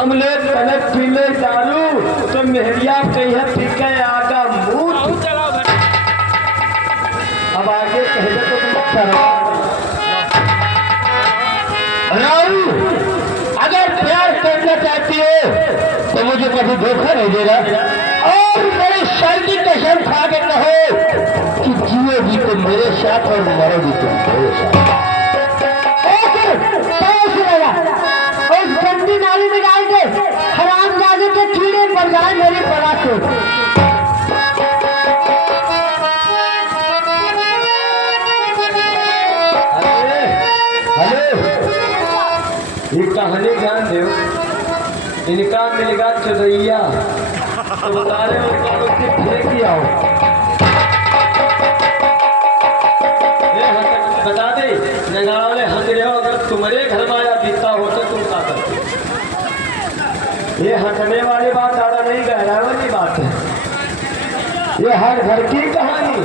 हम लोग तलक पीले दारू तो मेहरिया कहीं पीके आगा मूत। अब आगे कहेगा तो तुम करवा अगर प्यार करना चाहती हो तो मुझे कभी धोखा नहीं देना और मेरे सर की कसम खा के कहो कि जियो भी तुम मेरे साथ और मरो भी तुम मेरे साथ। उस गंदी नाली में डाल दे, हरामजादे के कीड़े पड़ जाए मेरी बड़ा को। ये कहानी ध्यान दो, इनका मिलेगा चौदैया तो बता रहे हो फेंक ही आओ। बता दे नंगाड़ा वाले हंस रहे हो, अगर तुम्हारे घर में आया दिखता हो तो तुम क्या करते? ये हंसने वाली बात ज्यादा नहीं, गहरा वाली बात है। ये हर घर की कहानी।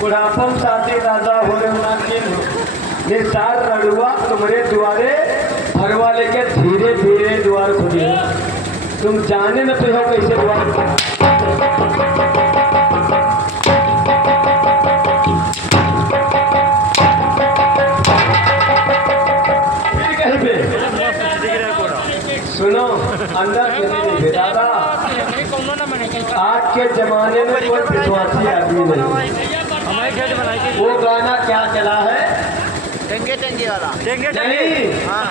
बुढ़ापन शादी दादा हो रहे निसार लड़ुआ तुम्हारे द्वारे भरवा लेके धीरे धीरे द्वार खुले, तुम जाने न पे हो कैसे द्वार। फिर कहीं पे सुनो अंदर से दादा, आज के जमाने में कोई विश्वासी आदमी नहीं। वो गाना क्या चला है? टेंगे टेंगे वाला। नहीं, हाँ।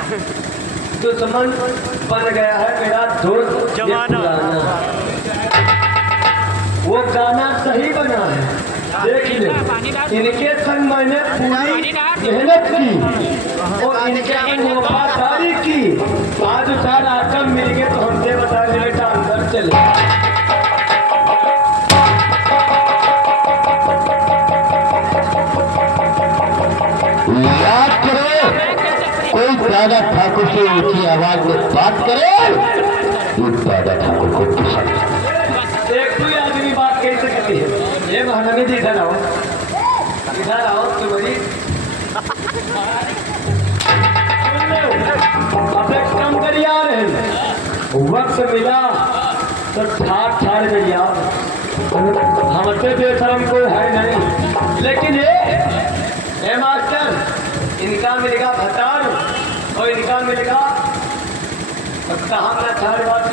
दुश्मन बन गया है मेरा दोस्त जमाना। वो गाना सही बना है, देख ले। इनके संग मैंने पूरी मेहनत की और इनके संग वफादारी की। आज साल आकर मिल गए तो हमसे बता दे बेटा अंदर चले। याद करो, कोई दादा ठाकुर से ऊंची आवाज में बात करे ये दादा ठाकुर को पसंद। एक कोई आदमी बात कैसे करती है? ये महानवी जी इधर आओ, इधर आओ तुम्हारी अब एक कम कर यार है, वक्त मिला तो ठाक ठाक कर यार, हमसे बेशरम कोई है नहीं। लेकिन ये मास्टर, इनका मिलेगा भतार और इनका मिलेगा कहा ना चार बात।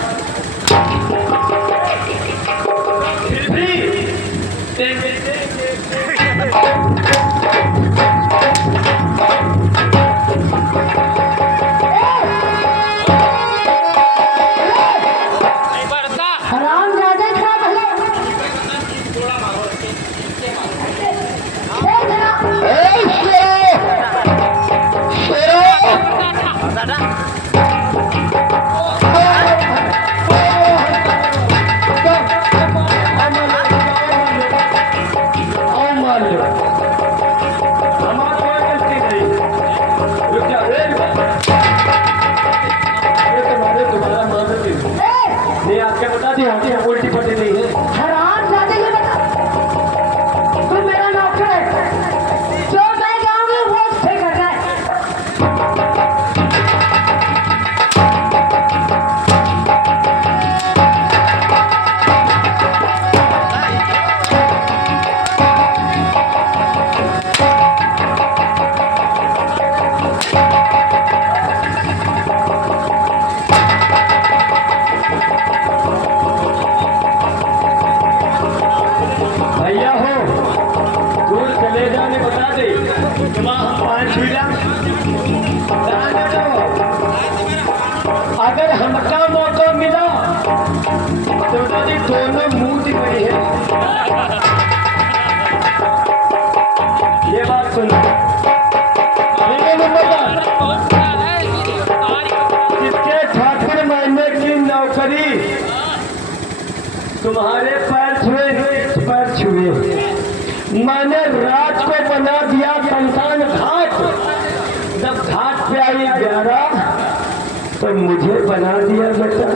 फिर भी उल्टी पट्टी नहीं है। हराम जाते ये बता, तुम मेरा नौकर है, जो मैं जाऊंगी वो उससे कर रहा है। अगर हमका मौका मिला तो दोनों मुंह दिख रही है। ये बात सुनो, जिसके ठाकुर महीने की नौकरी तुम्हारे पैर छुए, पैर छुए, मैंने राज को बना दिया शमशान घाट। जब घाट पे आई 11 तो मुझे बना दिया बेटा।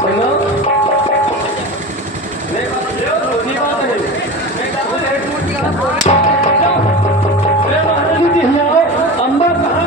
सुनो, अम्बा कहाँ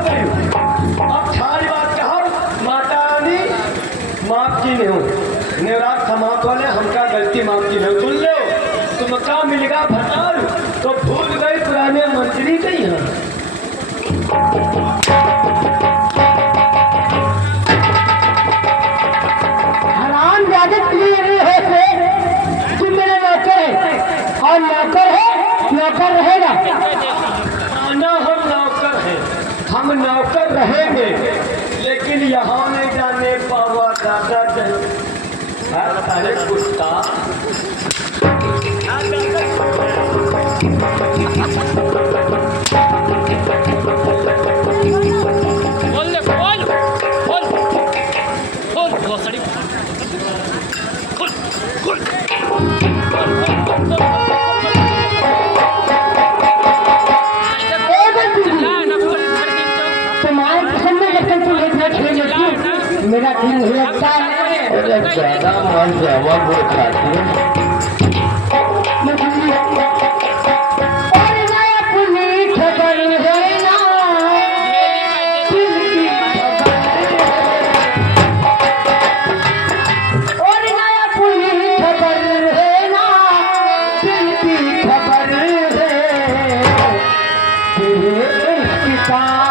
नौकर रहेंगे, लेकिन यहाँ नहीं जाने पावा दादा अरे कुत्ता। खोल दे, खोल खोल खोल बहुत सारी खोल खोल तुम्हारे पसंद में लेकर तुम इतना खेल लेती हो, मेरा दिल नहीं लगता है। अरे ज्यादा मन जावा वो खाती है। और नया पुनीत खबर है ना, दिल की खबर है। और नया पुनीत खबर है ना, दिल की खबर है। तेरे किताब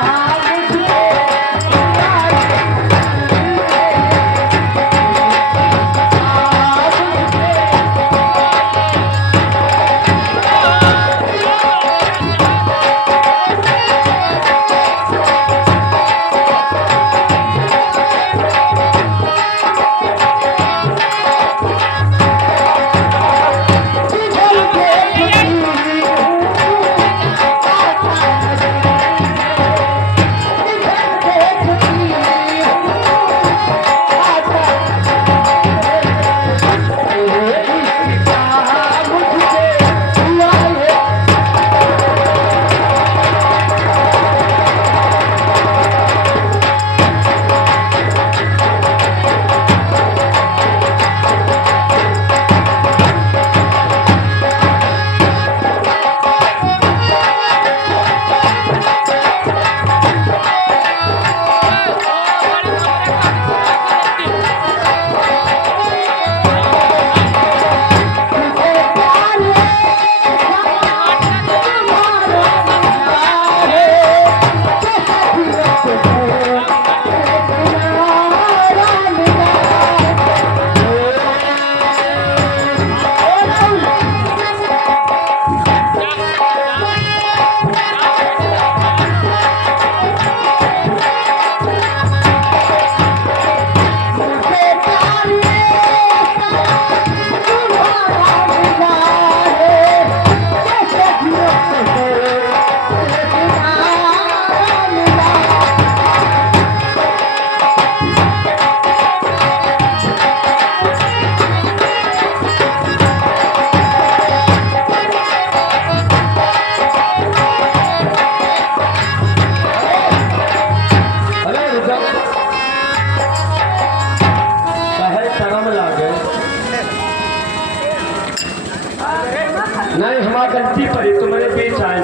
नहीं हमारा गलती पड़ी, तुम्हारे बीच आए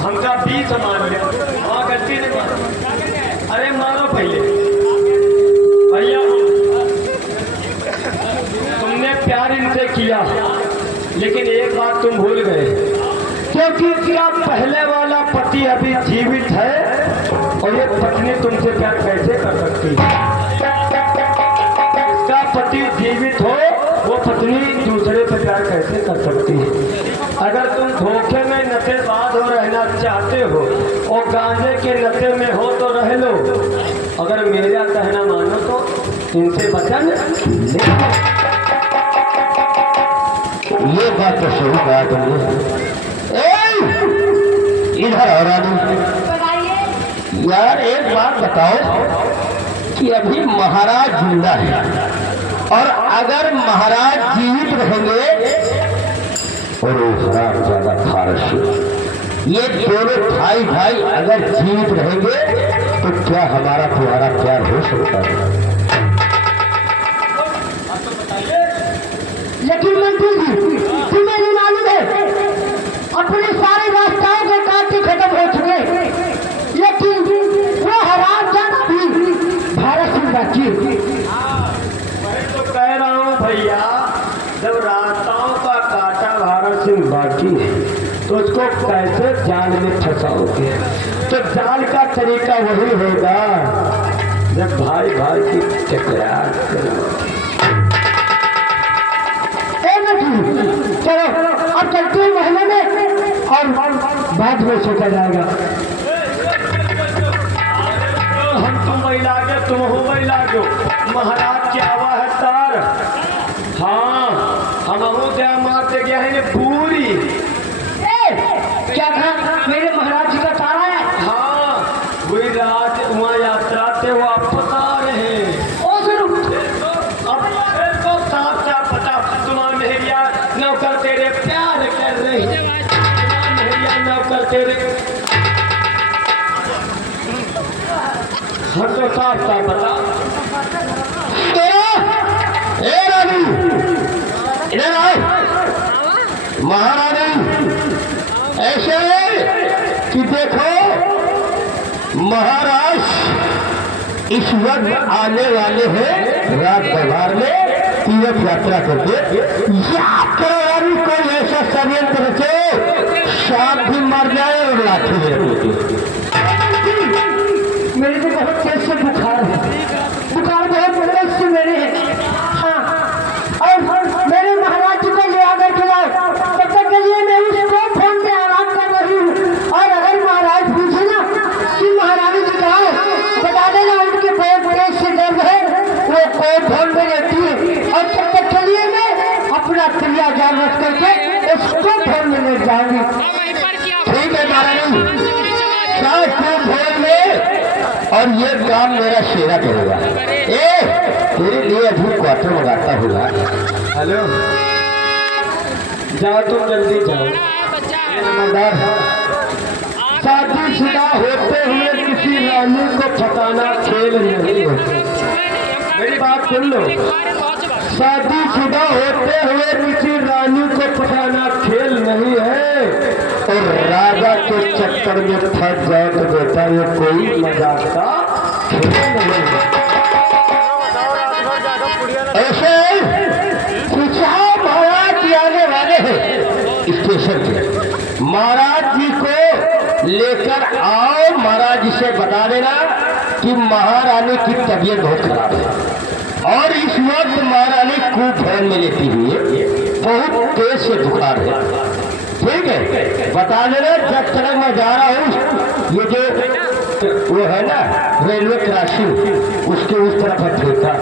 हमका बीच मान लिया, वहाँ गलती नहीं मानो। अरे मारो पहले भैया, तुमने प्यार इनसे किया, लेकिन एक बात तुम भूल गए, क्योंकि क्या पहले वाला पति अभी जीवित है और ये पत्नी तुमसे प्यार कैसे कर सकती है? इसका पति जीवित हो, वो पत्नी दूसरे से प्यार कैसे कर सकती है? अगर तुम धोखे में नशेबाज हो रहना चाहते हो और गांजे के नशे में हो तो रह लो, अगर मेरा कहना मानो तो इनसे बचन ले। ये बात तो सही कहा तुमने। इधर और यार एक बात बताओ कि अभी महाराज जिंदा है, और अगर महाराज जीवित रहेंगे और हराम ज्यादा फारस, ये दोनों भाई अगर जीवित रहेंगे तो क्या हमारा तुम्हारा प्यार हो सकता है? लेकिन मंत्री जी, तुम्हें नहीं मालूम है अपने सारे रास्ताओं के कांटे खत्म हो चुके, लेकिन वो हराम ज्यादा भी भारत से बाकी है। तो कह रहा हूँ भैया, जब रास्ताओं का कांटा भारत सिंह बाकी है तो उसको कैसे जाल में फंसाओगे? तो जाल का तरीका वही होगा जब भाई भाई की टकरार करोगे। चलो अब चलते हैं महीने में और बाद में सोचा जाएगा। लागे तुम हो लागे महाराज क्या हुआ है तार हाँ हम क्या मारते गया है पूरी क्या कहा मेरे महाराज जी का तारा है? हाँ वही रात वहाँ यात्रा से वापस आ रहे हैं। ओ सुनो अब को साफ साफ पता तुम्हारा मेहरिया नौकर तेरे प्यार कर रही मेहरिया नौकर तेरे हम तो साफ साफ बता ए रानी इधर आओ। महारानी ऐसे कि देखो महाराज इस वक्त आने वाले हैं रात दरबार में तीर्थ यात्रा करके यात्री कोई ऐसा षड्यंत्र रचे सांप भी मर जाए और लाठी ले मेरे को बहुत तेज से बुखार है बुखार बहुत तेज से मेरे है हाँ और मेरे महाराज जी को ले आकर खिलाओ तब तक के लिए मैं उसको फोन पे आराम कर रही हूँ और अगर महाराज पूछे ना कि महारानी जी कहाँ है बता देना उनके बहुत बड़े से दर्द है वो कोई फोन में रहती है और तब तक के लिए मैं अपना क्रिया जान रख करके उसको फोन में ले जाऊंगी। ठीक है महारानी सास को फोन में और ये काम मेरा शेरा करेगा। तेरे लिए अभी क्वार्टर मंगाता हुआ। हेलो जाओ तुम जल्दी जाओ नमस्कार शादीशुदा होते हुए किसी रानी को फसाना खेल नहीं होता। मेरी बात सुन लो शादीशुदा होते हुए किसी रानी को फसाना खेल नहीं है और राजा के चक्कर में फंस जाए तो बेटा ये कोई मजाक का खेल नहीं है। ऐसे सुझाव महाराज जी आने वाले हैं स्टेशन पे महाराज जी को लेकर आओ। महाराज जी से बता देना कि महारानी की तबीयत बहुत खराब है और इस वक्त महारानी खूब ध्यान में लेती हुई है बहुत तेज से बुखार है। ठीक है बता देना जब तक मैं जा रहा हूँ ये जो वो है ना रेलवे क्रॉसिंग उसके उस तरफ ठेका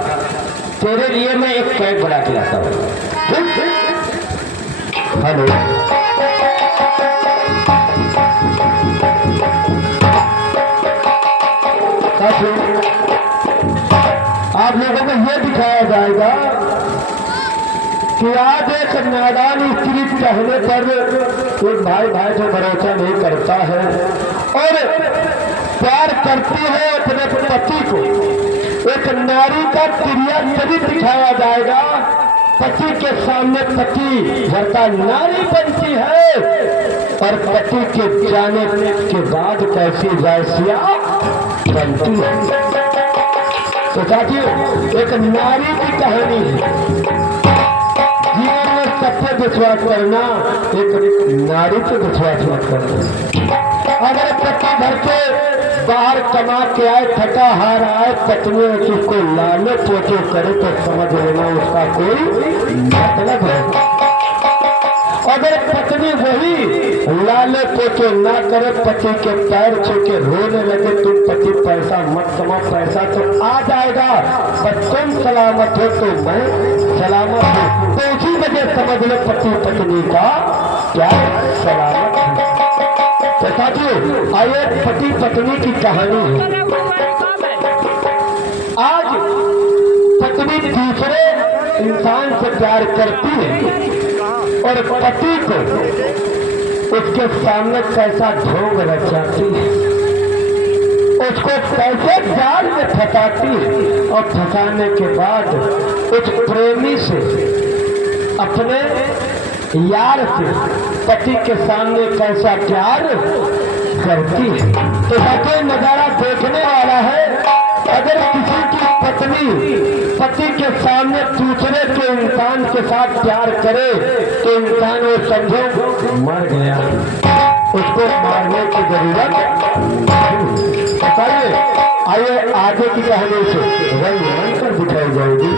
तेरे लिए मैं एक कैब बना के लाता हूँ। हेलो आप लोगों को यह दिखाया जाएगा कि आज एक नादान स्त्री कहने पर एक भाई भाई को भरोसा नहीं करता है और प्यार करती है अपने पति को। एक नारी का क्रिया तभी दिखाया जाएगा पति के सामने पति भरता नारी बनती है और पति के जाने के बाद कैसी वैसिया बनती है। तो साथियों एक नारी की कहानी है जीवन में सबसे विश्वास करना एक नारी पे विश्वास मत करना। अगर पति घर के बाहर कमा के आए थका हार आए पत्नी उसको लाले पोछे करे तो समझ लेना उसका कोई मतलब है। अगर पत्नी वही लाले पोछे ना करे पति के पैर छूके रोने लगे तुम पति पैसा मत कमा पैसा तो आ जाएगा पर तुम सलामत हो तो मैं सलामत हूँ। तो उसी वजह समझ लो पति पत्नी का क्या सलामत है। तो साथियों आइए पति पत्नी की कहानी है। आज पत्नी दूसरे इंसान से प्यार करती है और पति को उसके सामने कैसा ढोंग रचाती है उसको कैसे जाल में फंसाती है और फंसाने के बाद उस प्रेमी से अपने यार से पति के सामने कैसा प्यार करती है। तो बाकी नजारा देखने वाला है। अगर किसी की पत्नी पति के सामने दूसरे के इंसान के साथ प्यार करे तो इंसान वो समझो मर गया उसको मारने की जरूरत नहीं। बताइए आइए आगे की कहानी से रंग रंग कर दिखाई जाएगी।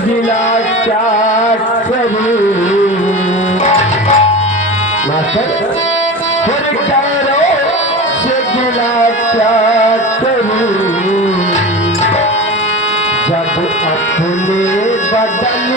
गिला क्या करूं मास्टर फिर करो से गिला क्या करूं जब अपने बदल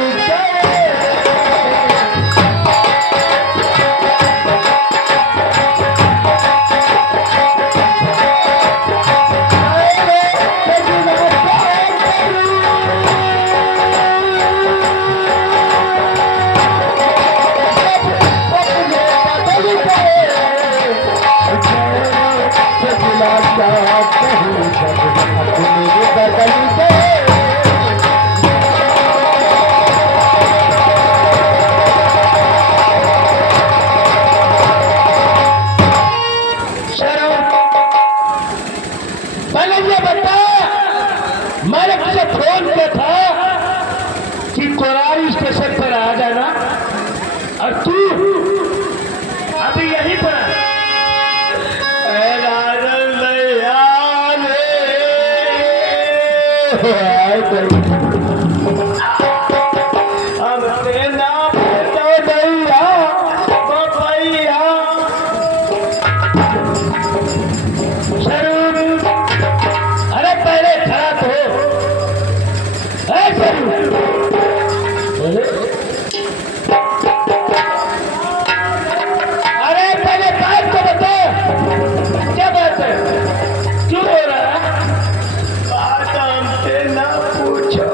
गए मैंने तुझे फोन किया था कि कोरारी स्टेशन पर आ जाना और तू अभी यहीं पर अरे पहले बात तो बता, क्या बात है, क्यों हो रहा है? बात हमसे ना पूछो,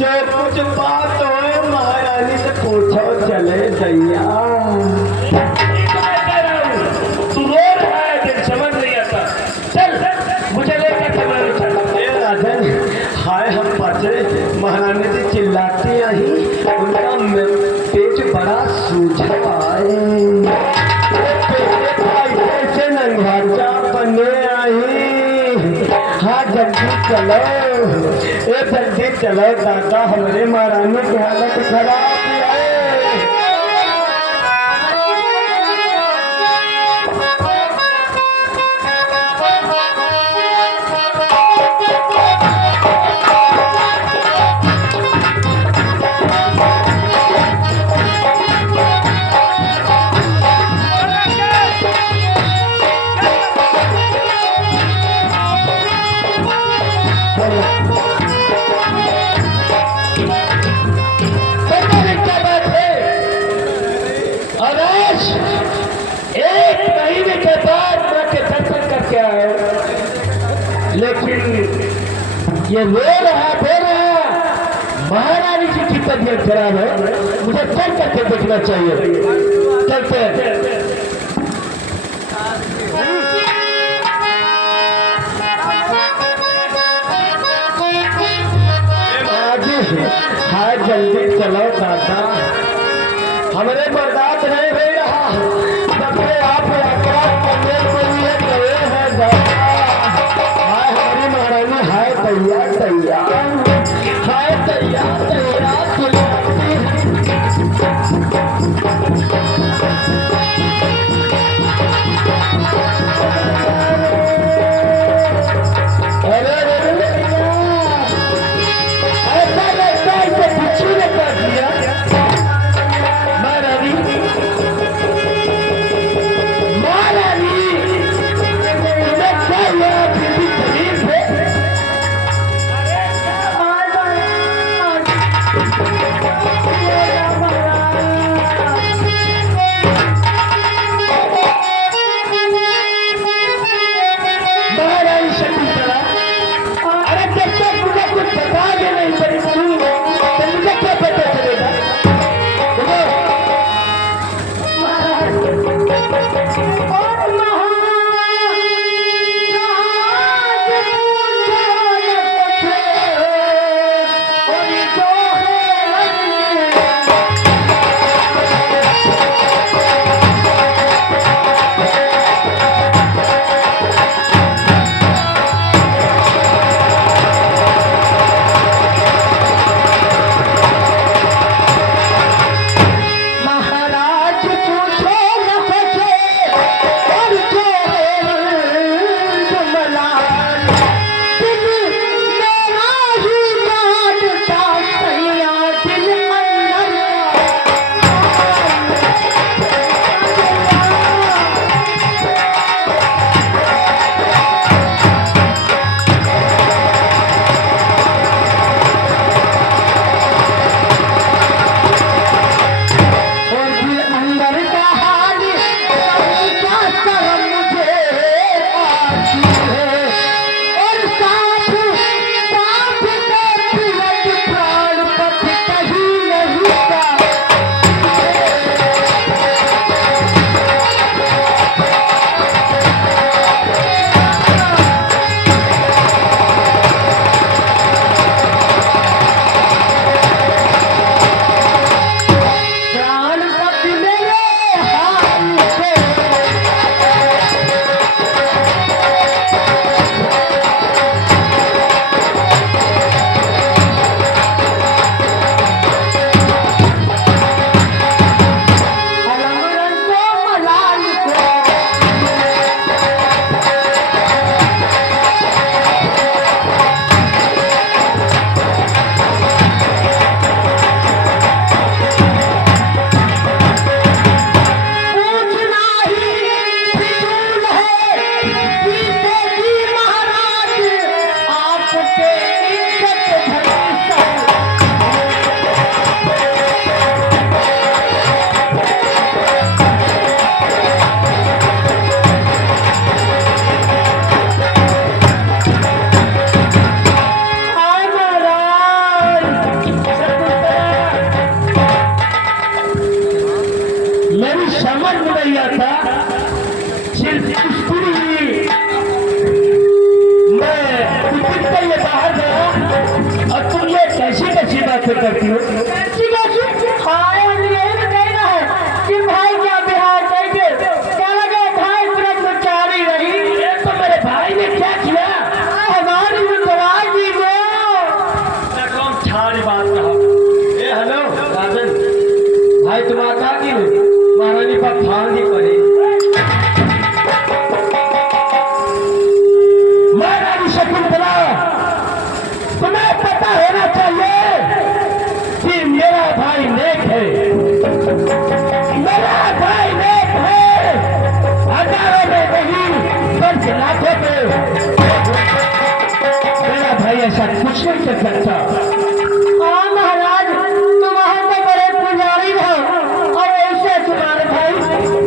जो कुछ बात हो महारानी से पूछो चले दैया। तू रो रहा है, दिल समझ नहीं आता। चल मुझे लेकर तुम्हारे चल। राजन हाय हम बचे, महारानी जी चिल्लाती आई, उनका पेट बड़ा सूझा आए, से नंगाचा बने आई। हाँ जल्दी चलो, ए जल्दी चलो दादा, हमारे महारानी की हालत खराब है। एक महीने के बाद मैं के दर्शन करके आया, लेकिन ये रो रहा महारानी जी की तबीयत खराब है, मुझे चल करके देखना चाहिए। चलते हैं। हाँ जल्दी चलो दादा, हमारे बर्दाश्त नहीं हो रहा, सबसे आप अपराध करने के लिए गए हैं दादा। हाय हमारी महारानी, हाय दैया दैया, हाय दैया दैया चिल्लाती है। अरे ऐसा लगता है इसे बिच्छू ने कर दिया। बातें करती हो? हाय हम यही तो कहना है कि भाई क्या बिहार कैसे क्या लगा भाई तुरंत तो चारी रही ये तो मेरे भाई ने क्या किया? हमारी तो दवाई दीजिए कौन छाड़ी बात कहा? ए हेलो राजन भाई तुम आता कि महारानी पर फान की पड़ी महारानी शकुंतला, तुम्हें पता होना चाहिए कि मेरा भाई नेक है, मेरा भाई नेक है, हजारों में नहीं बल्कि लाखों में। मेरा भाई ऐसा कुछ नहीं कर सकता। हाँ महाराज तुम वहाँ के बड़े पुजारी हो और ऐसे तुम्हारे भाई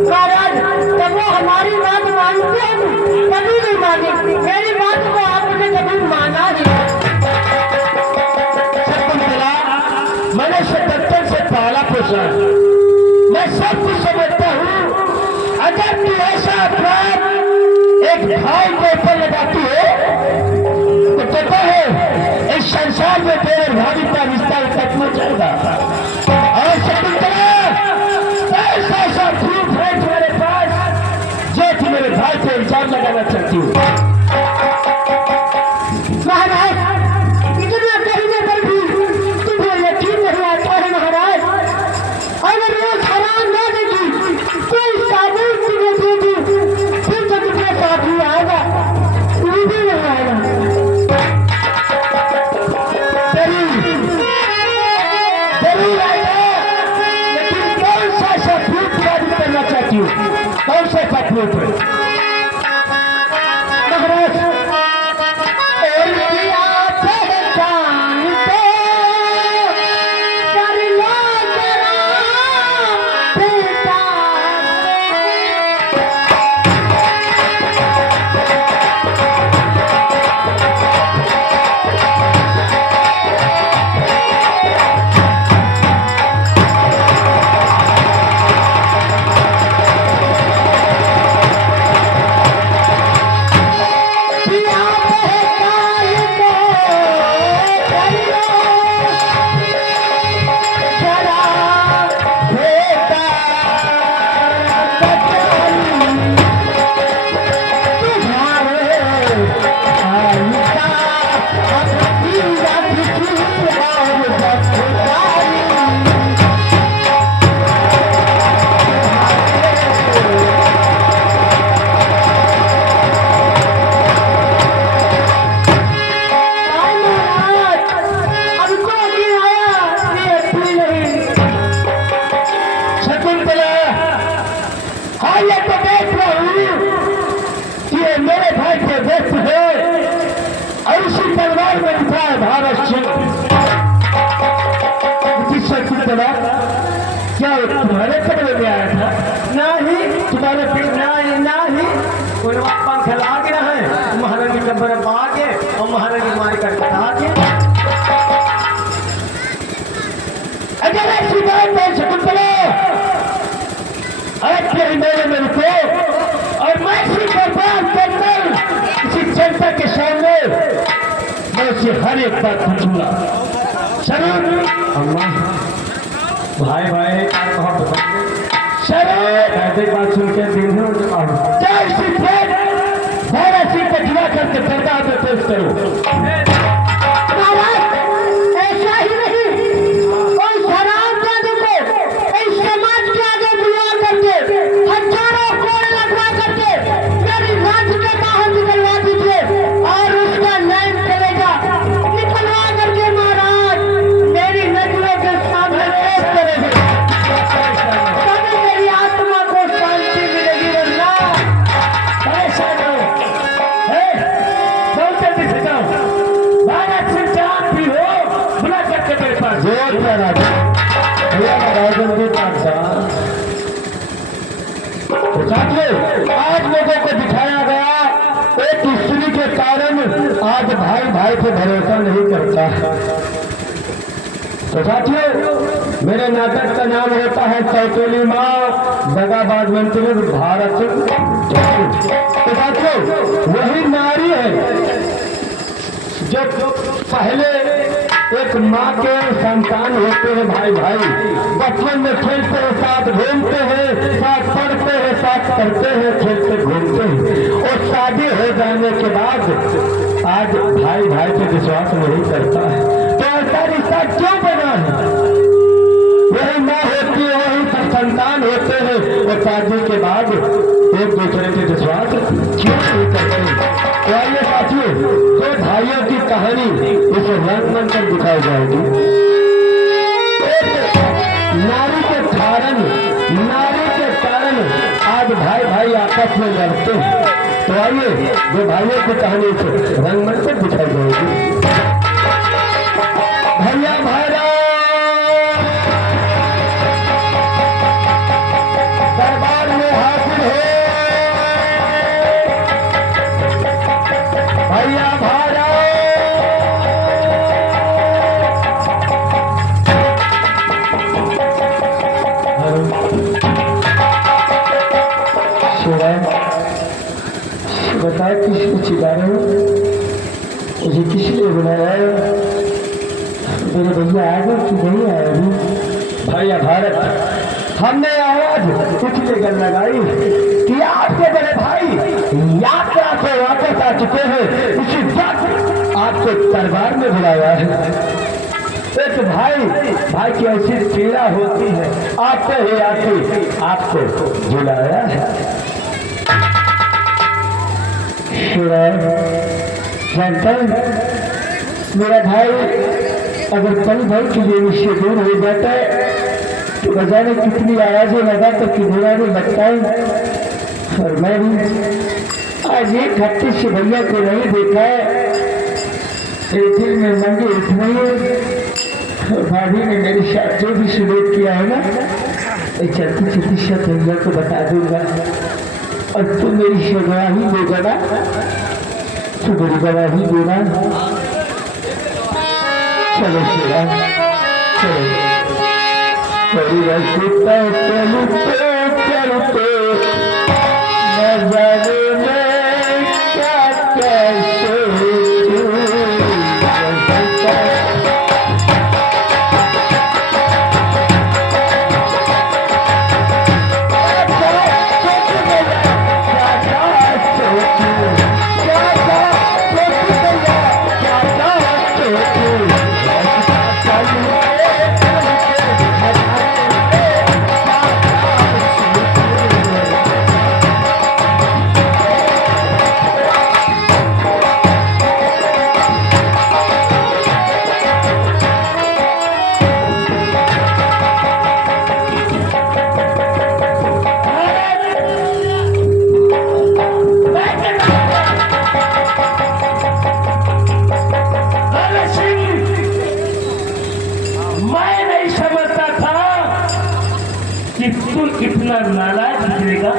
महाराज जब वो हमारी बात मानते हैं कभी नहीं माने मेरी बात को आपने कभी माना नहीं शकुंतला, मैंने 77 से पाला पोसा, मैं सब कुछ समझता हूँ। अगर तू ऐसा अपराध एक भाई के ऊपर लगाती हो तो पता है इस संसार में तेरे भाई का रिश्ता खत्म हो जाएगा। और शकुंतला, ऐसा ऐसा प्रूफ है तुम्हारे पास जो कि मेरे भाई पे इल्जाम लगाना चाहती हूँ। महाराज इतना कहने पर भी तुम्हें यकीन नहीं आता है महाराज अगर रोज हराम ना देगी कोई साबुत तुम्हें दे दी फिर तो तुम्हें साथ ही आएगा वो भी नहीं आएगा जरूर आएगा, लेकिन कौन सा ऐसा प्रूफ जारी करना चाहती हूँ? कौन सा ऐसा प्रूफ है? महाराज और किया पहचान पे कर लो जरा बेटा किया पहचान पे कर लो जरा बेटा तुम्हारे आलिका अपनी रखी और बदकारी शकुंतला, हाँ ये तो देख रहा हूँ कि ये मेरे भाई के व्यक्त है और उसी परिवार में लिखा है भारत सिंह। शकुंतला, क्या वो तुम्हारे कमरे में आया था? नहीं तुम्हारे नहीं कोई पंख लागे है महारानी के बड़े बागे और महारानी मारी कर के अगर ऐसी बात है शकुंतला, आज के ही मेले में रुको और मैं इसी बर्बाद कर इसी जनता के सामने मैं उसे हर एक बात पूछूंगा। शरण अम्मा भाई भाई कहाँ बताएंगे शरण ऐसे बात सुन के दिन जय श्री कृष्ण भारत सिंह को खिला करके सरकार में पेश करो। महाराज ऐसा ही नहीं कोई शराब जादू को इस समाज के आगे बुला करके हजारों कोड़े लगवा करके मेरी राज्य के बाहर निकलवा दीजिए और उसका नैन चलेगा निकलवा करके महाराज मेरी नजरों के सामने पेश करेंगे तभी मेरी आत्मा को शांति मिलेगी वरना ऐसा करो, बहुत जल्दी से जाओ। भारत सिंह जहाँ भी हो बुला करके मेरे पास। जोर में राजन जी आज लोगों को दिखाया गया एक स्त्री के कारण आज भाई भाई पे भरोसा नहीं करता। तो साथियों, मेरे नाटक का नाम होता है चौथोली माँ दगाबाज मंत्री भारत सिंह। तो साथियों, वही नारी है जो पहले एक एक माँ के संतान होते हैं भाई भाई, बचपन में खेलते हैं, साथ घूमते हैं, साथ पढ़ते हैं, साथ करते हैं, खेलते घूमते हैं, और शादी हो जाने के बाद आज भाई भाई पे विश्वास नहीं करता है। तो ऐसा रिश्ता क्यों बना है? वही माँ होती है, वही संतान होते हैं, और शादी के बाद एक दूसरे पे विश्वास क्यों नहीं करते? तो आइए साथियों, तो भाइयों की कहानी इस रंगमंच पर दिखाई जाएगी। नारी के कारण आज भाई भाई आपस में लड़ते हैं। तो आइए जो भाइयों की कहानी इस रंगमंच पर दिखाई जाएगी। भैया भाईरा दरबार में हाजिर हो, भैया भाईरा बता किसको चिल्ला रहे हो? मुझे किस लिए बुलाया है? मेरे भैया आ गए कि नहीं आए अभी? भैया भारत, हमने आवाज इसलिए कर लगाई कि आपके बड़े भाई यात्रा से वापस आ चुके हैं, इसी वक्त आपको दरबार में बुलाया है। एक भाई की ऐसी पीड़ा होती है, आते ही आते आपको बुलाया है। जानता है मेरा भाई अगर पल भर के लिए मुझसे दूर हो जाता है तो बजाने कितनी आवाजें लगा तो किधराने लगता है। और मैं भी आज एक हफ्ते से भैया को नहीं देखा है, मेरे दिल में मंगे इतना ही। भाभी ने मेरे साथ जो भी सुलूक किया है ना, मैं चलती चलती सब भैया को बता दूंगा, और तू मेरी गवाही देगा ना, तू मेरी गवाही देना। चलो शेरा चलो, चलते चलते नजर में क्या कैसे इतना नालायक निकलेगा।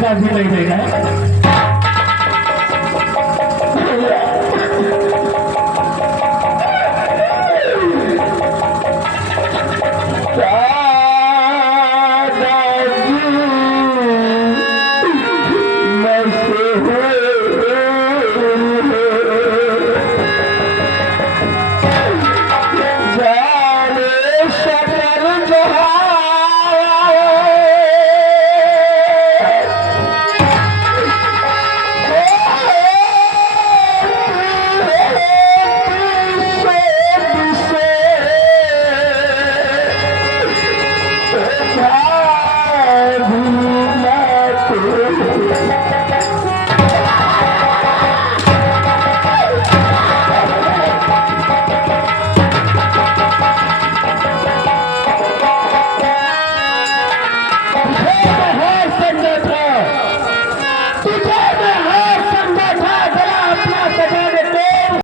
पैसा भी नहीं देगा।